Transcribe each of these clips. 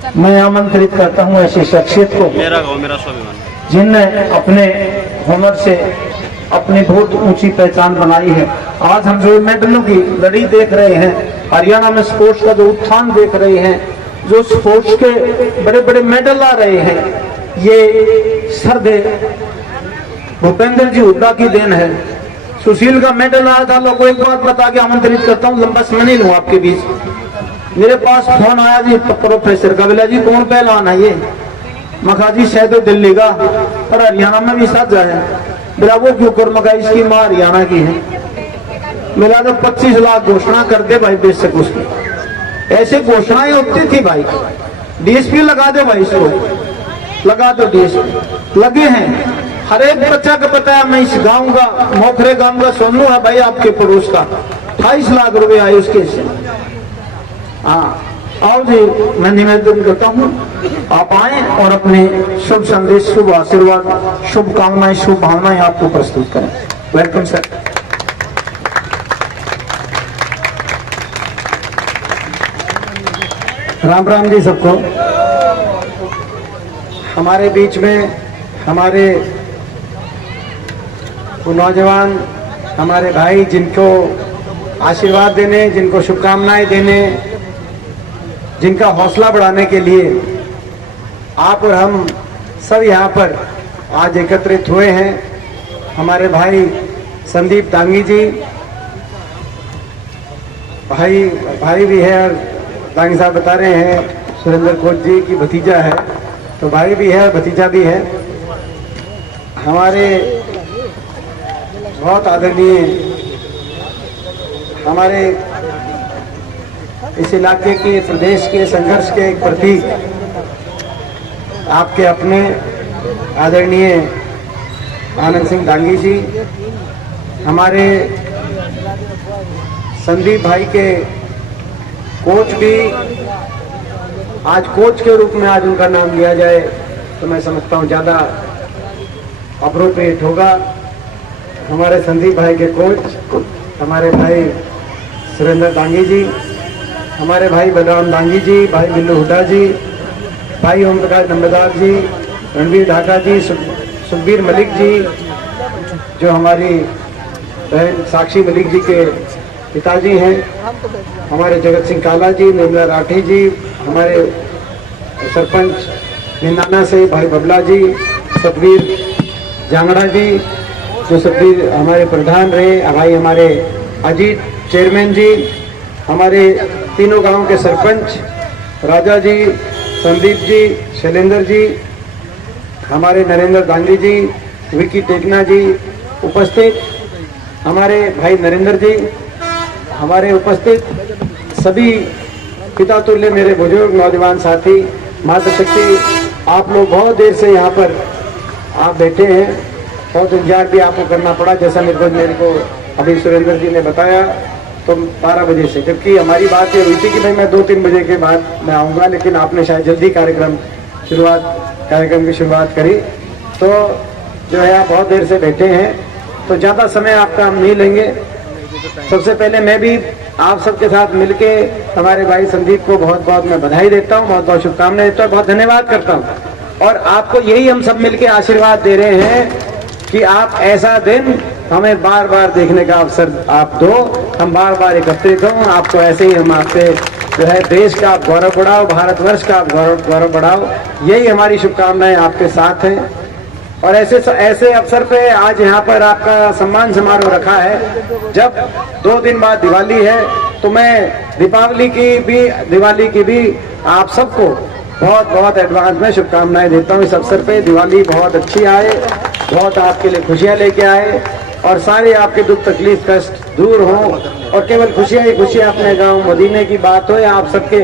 मैं आमंत्रित करता हूं ऐसी शख्सियत को मेरा गाँव मेरा स्वाभिमान, जिनने अपने हुनर से अपनी बहुत ऊंची पहचान बनाई है। आज हम जो मेडलों की लड़ी देख रहे हैं, हरियाणा में स्पोर्ट्स का जो उत्थान देख रहे हैं, जो स्पोर्ट्स के बड़े बड़े मेडल आ रहे हैं, ये सरदे भूपेंद्र जी हुड्डा की देन है। सुशील का मेडल आया था। लोगों को एक बात बता के आमंत्रित करता हूँ, लंबा समय नहीं लूँ आपके बीच। मेरे पास फोन आया जी प्रोफेसर का, बोला जी कौन पहलवान है ये? मखा जी शायद दिल्ली का, पर हरियाणा में भी साझा है। बोला वो क्यों कर? मखा इसकी माँ हरियाणा की है। मिला तो 25 लाख घोषणा कर दे भाई बेशक उसकी। ऐसे घोषणाएं होती थी भाई। डीएसपी लगा दो भाई, इसको लगा दो डीएसपी। लगे हैं। हर एक बच्चा को बताया मैं इस गांव का, मोखरे गांव का सोनू है भाई आपके पड़ोस का, 28 लाख रुपए आए उसके से। हाँ आओ जी, मैं निवेदन करता हूँ आप आए और अपने शुभ संदेश, शुभ आशीर्वाद, शुभकामनाएं, शुभ भावनाएं आपको प्रस्तुत करें। Welcome sir. राम राम जी सबको। हमारे बीच में हमारे वो नौजवान, हमारे भाई जिनको आशीर्वाद देने, जिनको शुभकामनाएं देने, जिनका हौसला बढ़ाने के लिए आप और हम सब यहाँ पर आज एकत्रित हुए हैं। हमारे भाई संदीप दांगी जी, भाई भी है, और दांगी साहब बता रहे हैं सुरेंद्र कोच जी की भतीजा है, तो भाई भी है, भतीजा भी है। हमारे बहुत आदरणीय, हमारे इस इलाके के, प्रदेश के संघर्ष के एक प्रतीक, आपके अपने आदरणीय आनंद सिंह दांगी जी, हमारे संदीप भाई के कोच भी, आज कोच के रूप में आज उनका नाम लिया जाए तो मैं समझता हूँ ज़्यादा अप्रोप्रिएट होगा। हमारे संदीप भाई के कोच हमारे भाई सुरेंद्र दांगी जी, हमारे भाई बलराम दांगी जी, भाई बिल्लू हुड्डा जी, भाई ओम प्रकाश नंबरदार जी, रणवीर ढाका जी, सुखबीर मलिक जी, जो हमारी बहन साक्षी मलिक जी के पिताजी हैं, हमारे जगत सिंह काला जी, निर्मला राठी जी, हमारे सरपंच निन्नाना से भाई बबला जी, सतवीर जांगड़ा जी, जो सतवीर हमारे प्रधान रहे, भाई हमारे अजीत चेयरमैन जी, हमारे तीनों गांव के सरपंच राजा जी, संदीप जी, शैलेंद्र जी, हमारे नरेंद्र दांगी जी, विकी टेकना जी उपस्थित, हमारे भाई नरेंद्र जी, हमारे उपस्थित सभी पिता तुल्य मेरे बुजुर्ग नौजवान साथी, मातृशक्ति, आप लोग बहुत देर से यहाँ पर आप बैठे हैं, बहुत इंतजार भी आपको करना पड़ा, जैसा मेरे को अभी सुरेंद्र जी ने बताया, तो 12 बजे से, जबकि हमारी बात ये हुई थी कि भाई मैं 2-3 बजे के बाद मैं आऊँगा, लेकिन आपने शायद जल्दी कार्यक्रम की शुरुआत करी, तो जो है आप बहुत देर से बैठे हैं, तो ज़्यादा समय आपका हम नहीं लेंगे। सबसे पहले मैं भी आप सबके साथ मिलके हमारे भाई संदीप को बहुत बहुत मैं बधाई देता हूँ, बहुत बहुत शुभकामनाएं देता हूँ, बहुत धन्यवाद करता हूँ, और आपको यही हम सब मिलके आशीर्वाद दे रहे हैं कि आप ऐसा दिन हमें बार बार देखने का अवसर आप दो, हम बार बार एकत्रित हों, आपको ऐसे ही हम आपसे जो है देश का आप गौरव बढ़ाओ, भारतवर्ष का आप गौरव बढ़ाओ, यही हमारी शुभकामनाएं आपके साथ हैं। और ऐसे अवसर पे आज यहाँ पर आपका सम्मान समारोह रखा है। जब 2 दिन बाद दिवाली है, तो मैं दिवाली की भी आप सबको बहुत बहुत एडवांस में शुभकामनाएं देता हूँ। इस अवसर पे दिवाली बहुत अच्छी आए, बहुत आपके लिए खुशियाँ लेके आए, और सारे आपके दुख तकलीफ कष्ट दूर हों, और केवल खुशियाँ ही खुशियाँ अपने गाँव मदीने की बात हो, या आप सबके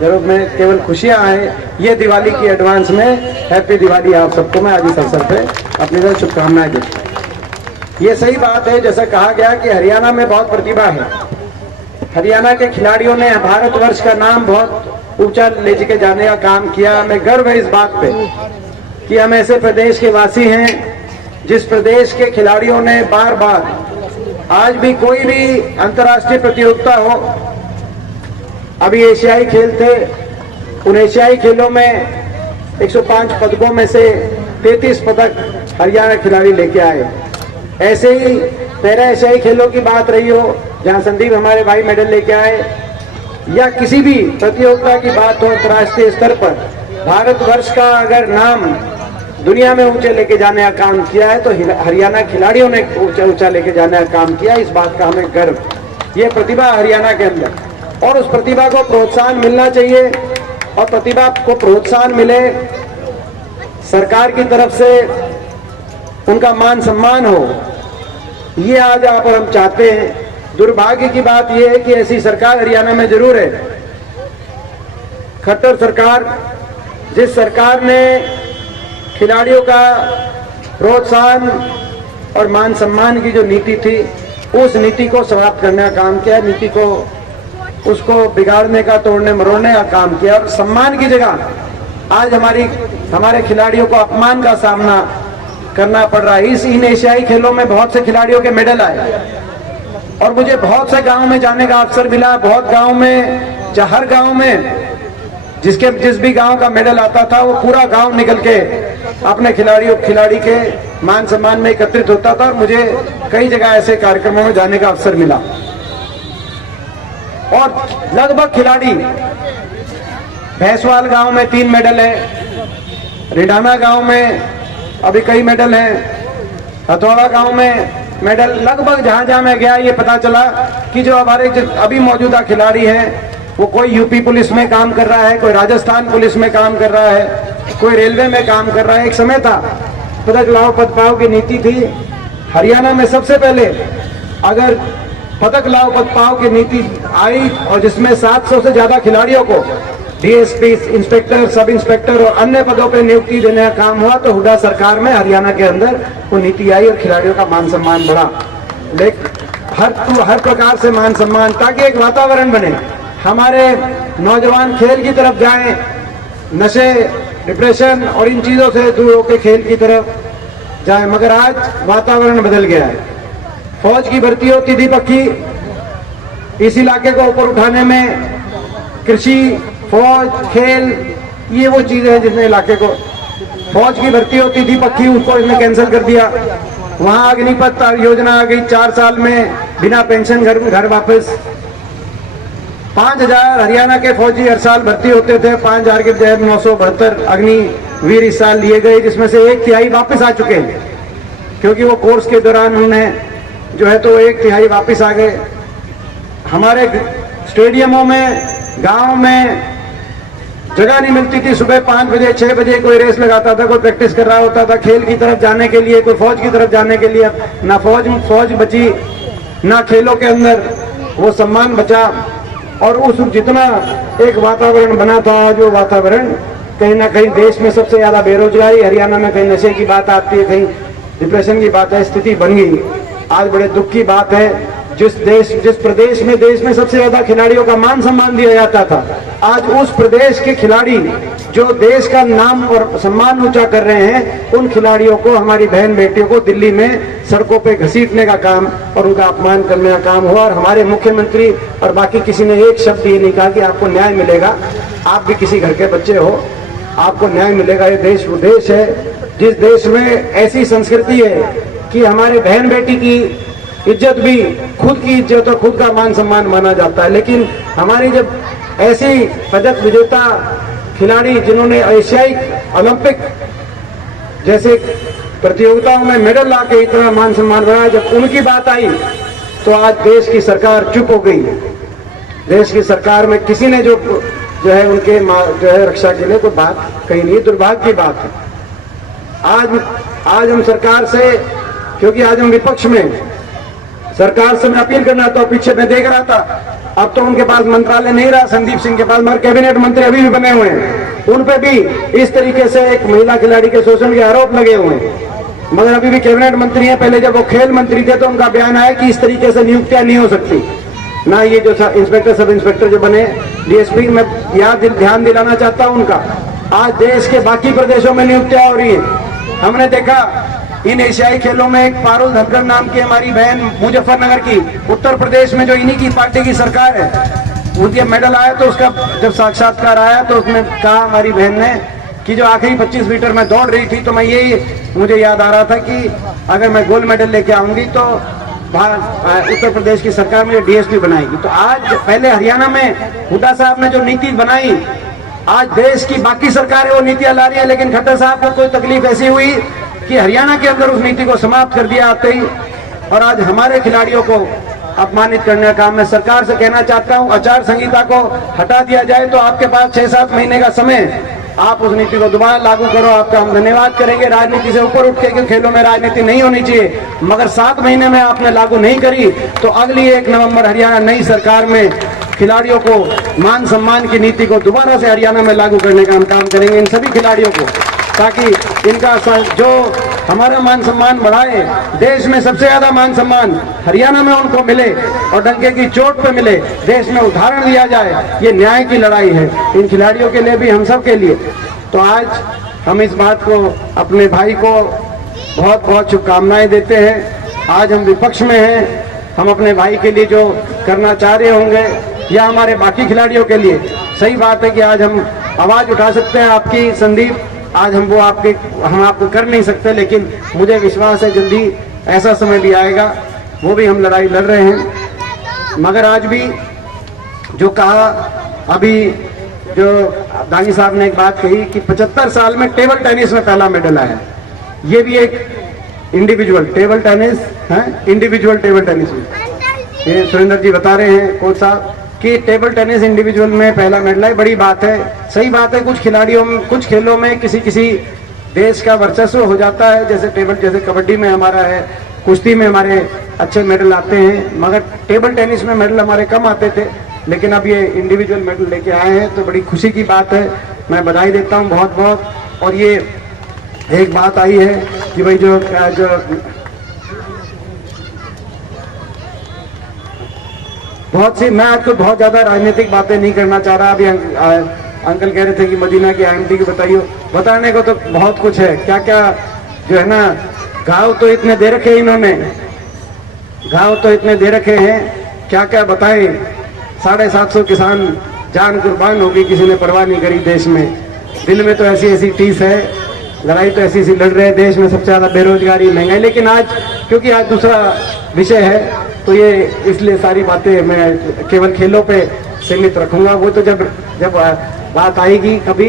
घरों में केवल खुशियाँ आए, ये दिवाली की एडवांस में हैप्पी दिवाली आप सबको मैं आज इस अवसर पे अपनी तरफ शुभकामनाएं देता हूँ। ये सही बात है, जैसा कहा गया कि हरियाणा में बहुत प्रतिभा है। हरियाणा के खिलाड़ियों ने भारतवर्ष का नाम बहुत ऊंचा ले के जाने का काम किया। हमें गर्व है इस बात पे कि हम ऐसे प्रदेश के वासी हैं जिस प्रदेश के खिलाड़ियों ने बार बार, आज भी कोई भी अंतर्राष्ट्रीय प्रतियोगिता हो, अभी एशियाई खेल थे, उन एशियाई खेलों में 105 पदकों में से 33 पदक हरियाणा खिलाड़ी लेके आए। ऐसे ही पैरा एशियाई खेलों की बात रही हो, जहां संदीप हमारे भाई मेडल लेके आए, या किसी भी प्रतियोगिता की बात हो अंतर्राष्ट्रीय स्तर पर, भारतवर्ष का अगर नाम दुनिया में ऊंचे लेके जाने का काम किया है तो हरियाणा खिलाड़ियों ने ऊंचा लेके जाने का काम किया। इस बात का हमें गर्व। ये प्रतिभा हरियाणा के अंदर, और उस प्रतिभा को प्रोत्साहन मिलना चाहिए, और प्रतिभा को प्रोत्साहन मिले, सरकार की तरफ से उनका मान सम्मान हो, ये आज यहाँ पर हम चाहते हैं। दुर्भाग्य की बात यह है कि ऐसी सरकार हरियाणा में जरूर है, खट्टर सरकार। जिस सरकार ने खिलाड़ियों का प्रोत्साहन और मान सम्मान की जो नीति थी, उस नीति को समाप्त करने का काम किया, नीति को उसको बिगाड़ने का, तोड़ने मरोड़ने का काम किया, और सम्मान की जगह आज हमारे खिलाड़ियों को अपमान का सामना करना पड़ रहा है। इन एशियाई खेलों में बहुत से खिलाड़ियों के मेडल आए, और मुझे बहुत से गांव में जाने का अवसर मिला। बहुत गांव में, हर गांव में जिस भी गांव का मेडल आता था, वो पूरा गांव निकल के अपने खिलाड़ी के मान सम्मान में एकत्रित होता था, और मुझे कई जगह ऐसे कार्यक्रमों में जाने का अवसर मिला। और लगभग खिलाड़ी, भैंसवाल गांव में 3 मेडल है, रिडाना गांव में अभी कई मेडल हैं, हथौड़ा गांव में मेडल, लगभग जहां जहां मैं गया ये पता चला कि जो हमारे अभी मौजूदा खिलाड़ी हैं, वो कोई यूपी पुलिस में काम कर रहा है, कोई राजस्थान पुलिस में काम कर रहा है, कोई रेलवे में काम कर रहा है। एक समय था पदक लाओ पद पाओ की नीति थी हरियाणा में। सबसे पहले अगर पदक लाओ पद पाओ की नीति आई, और जिसमें 700 से ज्यादा खिलाड़ियों को डीएसपी, इंस्पेक्टर, सब इंस्पेक्टर और अन्य पदों पर नियुक्ति देने का काम हुआ, तो हुड्डा सरकार में हरियाणा के अंदर वो नीति आई और खिलाड़ियों का मान सम्मान बढ़ा। लेकिन हर प्रकार से मान सम्मान, ताकि एक वातावरण बने, हमारे नौजवान खेल की तरफ जाएं, नशे, डिप्रेशन और इन चीजों से दूर होकर खेल की तरफ जाएं। मगर आज वातावरण बदल गया है। फौज की भर्ती होती थी पक्की, इस इलाके को ऊपर उठाने में कृषि, फौज, खेल, ये वो चीजें हैं जिसने इलाके को, फौज की भर्ती होती थी पक्की, उसको इसने कैंसिल कर दिया। वहां अग्निपथ योजना आ गई, 4 साल में बिना पेंशन घर वापस। 5000 हरियाणा के फौजी हर साल भर्ती होते थे, 5000 के बजाय 972 अग्निवीर इस साल लिए गए, जिसमें से 1/3 वापस आ चुके हैं, क्योंकि वो कोर्स के दौरान उन्हें जो है तो 1/3 वापस आ गए। हमारे स्टेडियमों में, गांव में जगह नहीं मिलती थी। सुबह 5 बजे 6 बजे कोई रेस लगाता था, कोई प्रैक्टिस कर रहा होता था खेल की तरफ जाने के लिए, कोई फौज की तरफ जाने के लिए। ना फौज बची, ना खेलों के अंदर वो सम्मान बचा, और उस जितना एक वातावरण बना था, जो वातावरण कहीं ना कहीं देश में सबसे ज्यादा बेरोजगारी, हरियाणा में कहीं नशे की बात आती है, कहीं डिप्रेशन की बात है, स्थिति बन गई। आज बड़े दुख की बात है, जिस प्रदेश में देश में सबसे ज्यादा खिलाड़ियों का मान सम्मान दिया जाता था, आज उस प्रदेश के खिलाड़ी जो देश का नाम और सम्मान ऊंचा कर रहे हैं, उन खिलाड़ियों को, हमारी बहन बेटियों को दिल्ली में सड़कों पे घसीटने का काम और उनका अपमान करने का काम हुआ। और हमारे मुख्यमंत्री और बाकी किसी ने एक शब्द ये नहीं कहा कि आपको न्याय मिलेगा, आप भी किसी घर के बच्चे हो, आपको न्याय मिलेगा। ये देश वो देश है जिस देश में ऐसी संस्कृति है कि हमारे बहन बेटी की इज्जत भी खुद की इज्जत और खुद का मान सम्मान माना जाता है। लेकिन हमारी जब ऐसी पदक विजेता खिलाड़ी जिन्होंने एशियाई, ओलंपिक जैसे प्रतियोगिताओं में मेडल लाके इतना मान सम्मान बढ़ाया, जब उनकी बात आई तो आज देश की सरकार चुप हो गई। देश की सरकार में किसी ने जो है उनके जो है रक्षा के लिए कोई बात कही नहीं। दुर्भाग्य की बात है। आज हम सरकार से, क्योंकि आज हम विपक्ष में, सरकार से मैं अपील करना था, पीछे मैं देख रहा था, अब तो उनके पास मंत्रालय नहीं रहा संदीप सिंह के पास, मगर कैबिनेट मंत्री अभी भी बने हुए हैं, उन पे भी इस तरीके से एक महिला खिलाड़ी के शोषण के आरोप लगे हुए हैं, मगर अभी भी कैबिनेट मंत्री हैं। पहले जब वो खेल मंत्री थे तो उनका बयान आया कि इस तरीके से नियुक्तियां नहीं हो सकती। ना ये जो इंस्पेक्टर, सब इंस्पेक्टर जो बने, डीएसपी, मैं ध्यान दिलाना चाहता हूं उनका, आज देश के बाकी प्रदेशों में नियुक्तियां हो रही है। हमने देखा इन एशियाई खेलों में एक पारुल धनखड़ नाम की हमारी बहन मुजफ्फरनगर की, उत्तर प्रदेश में जो इन्हीं की पार्टी की सरकार है, उनके मेडल आया तो उसका जब साक्षात्कार आया तो उसने कहा हमारी बहन ने कि जो आखिरी 25 मीटर में दौड़ रही थी तो मैं यही मुझे याद आ रहा था कि अगर मैं गोल्ड मेडल लेके आऊंगी तो उत्तर प्रदेश की सरकार मुझे डीएसपी बनाएगी। तो आज पहले हरियाणा में हुड्डा साहब ने जो नीति बनाई, आज देश की बाकी सरकारें वो नीतियां ला रही है, लेकिन खट्टर साहब को कोई तकलीफ ऐसी हुई कि हरियाणा के अंदर उस नीति को समाप्त कर दिया आते ही, और आज हमारे खिलाड़ियों को अपमानित करने का काम मैं सरकार से कहना चाहता हूं। आचार संहिता को हटा दिया जाए तो आपके पास 6-7 महीने का समय, आप उस नीति को दोबारा लागू करो, आपका हम धन्यवाद करेंगे। राजनीति से ऊपर उठ के, क्योंकि खेलों में राजनीति नहीं होनी चाहिए, मगर 7 महीने में आपने लागू नहीं करी तो अगली 1 नवंबर हरियाणा नई सरकार में खिलाड़ियों को मान सम्मान की नीति को दोबारा से हरियाणा में लागू करने का हम काम करेंगे इन सभी खिलाड़ियों को, ताकि इनका जो हमारा मान सम्मान बढ़ाए। देश में सबसे ज्यादा मान सम्मान हरियाणा में उनको मिले और डंके की चोट पे मिले, देश में उदाहरण दिया जाए। ये न्याय की लड़ाई है इन खिलाड़ियों के लिए भी, हम सब के लिए। तो आज हम इस बात को अपने भाई को बहुत बहुत शुभकामनाएं देते हैं। आज हम विपक्ष में हैं, हम अपने भाई के लिए जो करना चाह रहे होंगे या हमारे बाकी खिलाड़ियों के लिए, सही बात है कि आज हम आवाज उठा सकते हैं आपकी संदीप, आज हम आपको कर नहीं सकते, लेकिन मुझे विश्वास है जल्दी ऐसा समय भी आएगा, वो भी हम लड़ाई लड़ रहे हैं। मगर आज भी जो कहा, अभी जो दानी साहब ने एक बात कही कि 75 साल में टेबल टेनिस में पहला मेडल आया, ये भी एक इंडिविजुअल टेबल टेनिस है, इंडिविजुअल टेबल टेनिस में ये सुरेंद्र जी बता रहे हैं कोच साहब कि टेबल टेनिस इंडिविजुअल में पहला मेडल है। बड़ी बात है, सही बात है। कुछ खिलाड़ियों में, कुछ खेलों में किसी देश का वर्चस्व हो जाता है, जैसे कबड्डी में हमारा है, कुश्ती में हमारे अच्छे मेडल आते हैं, मगर टेबल टेनिस में मेडल हमारे कम आते थे। लेकिन अब ये इंडिविजुअल मेडल लेके आए हैं तो बड़ी खुशी की बात है, मैं बधाई देता हूँ बहुत बहुत। और ये एक बात आई है कि भाई जो बहुत सी, मैं आपको बहुत ज्यादा राजनीतिक बातें नहीं करना चाह रहा। अभी अंकल कह रहे थे कि मदीना की IMT की बताइए, बताने को तो बहुत कुछ है, क्या क्या जो है ना, घाव तो इतने दे रखे इन्होंने, घाव तो इतने दे रखे हैं, क्या क्या बताएं। 750 किसान जान कुर्बान होगी, किसी ने परवाह नहीं करी देश में। दिल में तो ऐसी ऐसी टीस है, लड़ाई तो ऐसी ऐसी लड़ रहे हैं, देश में सबसे ज्यादा बेरोजगारी, महंगाई। लेकिन आज क्योंकि आज दूसरा विषय है तो ये इसलिए सारी बातें मैं केवल खेलों पे सीमित रखूंगा। वो तो जब बात आएगी कभी,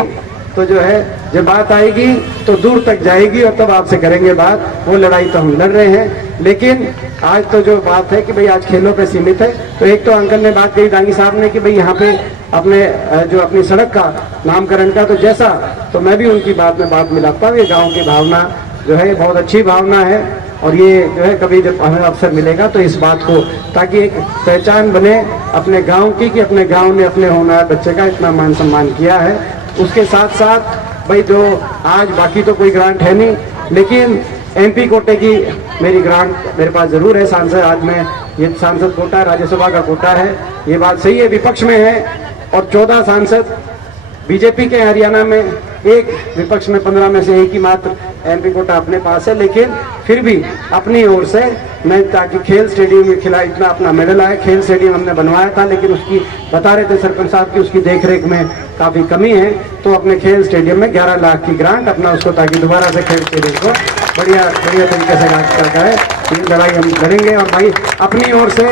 तो जो है जब बात आएगी तो दूर तक जाएगी और तब आपसे करेंगे बात। वो लड़ाई तो हम लड़ रहे हैं, लेकिन आज तो जो बात है कि भाई आज खेलों पे सीमित है। तो एक तो अंकल ने बात कही, दानी साहब ने, कि भाई यहाँ पे अपनी सड़क का नामकरण का, तो जैसा तो मैं भी उनकी बात में बात मिलाता हूँ। ये गाँव की भावना जो है बहुत अच्छी भावना है, और ये जो है कभी जब हमें अवसर मिलेगा तो इस बात को, ताकि एक पहचान बने अपने गांव की कि अपने गांव ने अपने होनहार बच्चे का इतना मान सम्मान किया है। उसके साथ साथ भाई जो आज बाकी तो कोई ग्रांट है नहीं, लेकिन MP कोटे की मेरी ग्रांट मेरे पास जरूर है। सांसद, आज मैं ये सांसद कोटा राज्यसभा का कोटा है, ये बात सही है, विपक्ष में है। और 14 सांसद बीजेपी के हरियाणा में, एक विपक्ष में, 15 में से एक ही मात्र MP कोटा अपने पास है। लेकिन फिर भी अपनी ओर से मैं, ताकि खेल स्टेडियम में खिला इतना अपना मेडल आया, खेल स्टेडियम हमने बनवाया था, लेकिन उसकी बता रहे थे सरपंच साहब की उसकी देखरेख में काफी कमी है। तो अपने खेल स्टेडियम में 11 लाख की ग्रांट अपना उसको, ताकि दोबारा से खेल स्टेडियम को बढ़िया तरीके से काम करता है। ये लड़ाई हम लड़ेंगे। और भाई अपनी ओर से,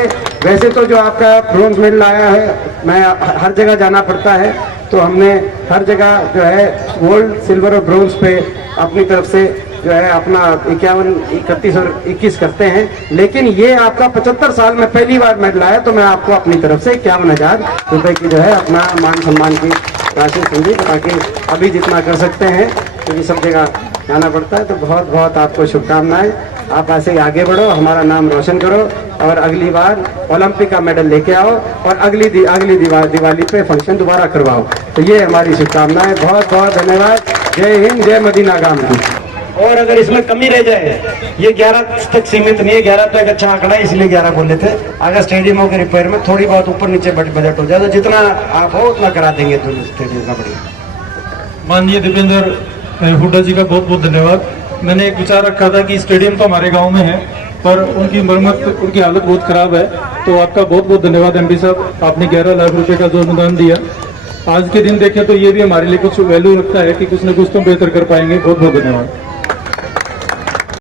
वैसे तो जो आपका ब्रोंज मेडल आया है, मैं हर जगह जाना पड़ता है, तो हमने हर जगह जो है गोल्ड, सिल्वर और ब्रोंज पे अपनी तरफ से जो है अपना 51, 31 और 21 करते हैं। लेकिन ये आपका 75 साल में पहली बार मेडल आया, तो मैं आपको अपनी तरफ से 51,000 रुपए की जो है अपना मान सम्मान की राशि समझी, ताकि अभी जितना कर सकते हैं, क्योंकि सब जगह जाना पड़ता है। तो बहुत बहुत आपको शुभकामनाएं, आप ऐसे ही आगे बढ़ो, हमारा नाम रोशन करो, और अगली बार ओलंपिक का मेडल लेके आओ, और अगली दिवाली पे फंक्शन दोबारा करवाओ। तो ये हमारी शुभकामनाएं। बहुत बहुत धन्यवाद। जय हिंद, जय मदीना गाम की। और अगर इसमें कमी रह जाए, ये 11 तक सीमित नहीं है, 11 तो एक अच्छा आंकड़ा है, इसलिए 11 बोले थे। अगर स्टेडियमों के रिपेयर में थोड़ी बहुत ऊपर नीचे बजट हो जाए, तो जितना आप हो उतना करा देंगे तो स्टेडियम का। बढ़िया। माननीय दीपेंद्र हुड्डा जी का बहुत बहुत धन्यवाद। मैंने एक विचार रखा था कि स्टेडियम तो हमारे गांव में है, पर उनकी मरम्मत, उनकी हालत बहुत ख़राब है। तो आपका बहुत बहुत धन्यवाद एमडी साहब, आपने 11 लाख रुपए का जो अनुदान दिया। आज के दिन देखें तो ये भी हमारे लिए कुछ वैल्यू रखता है कि कुछ न कुछ तो बेहतर कर पाएंगे। बहुत बहुत धन्यवाद।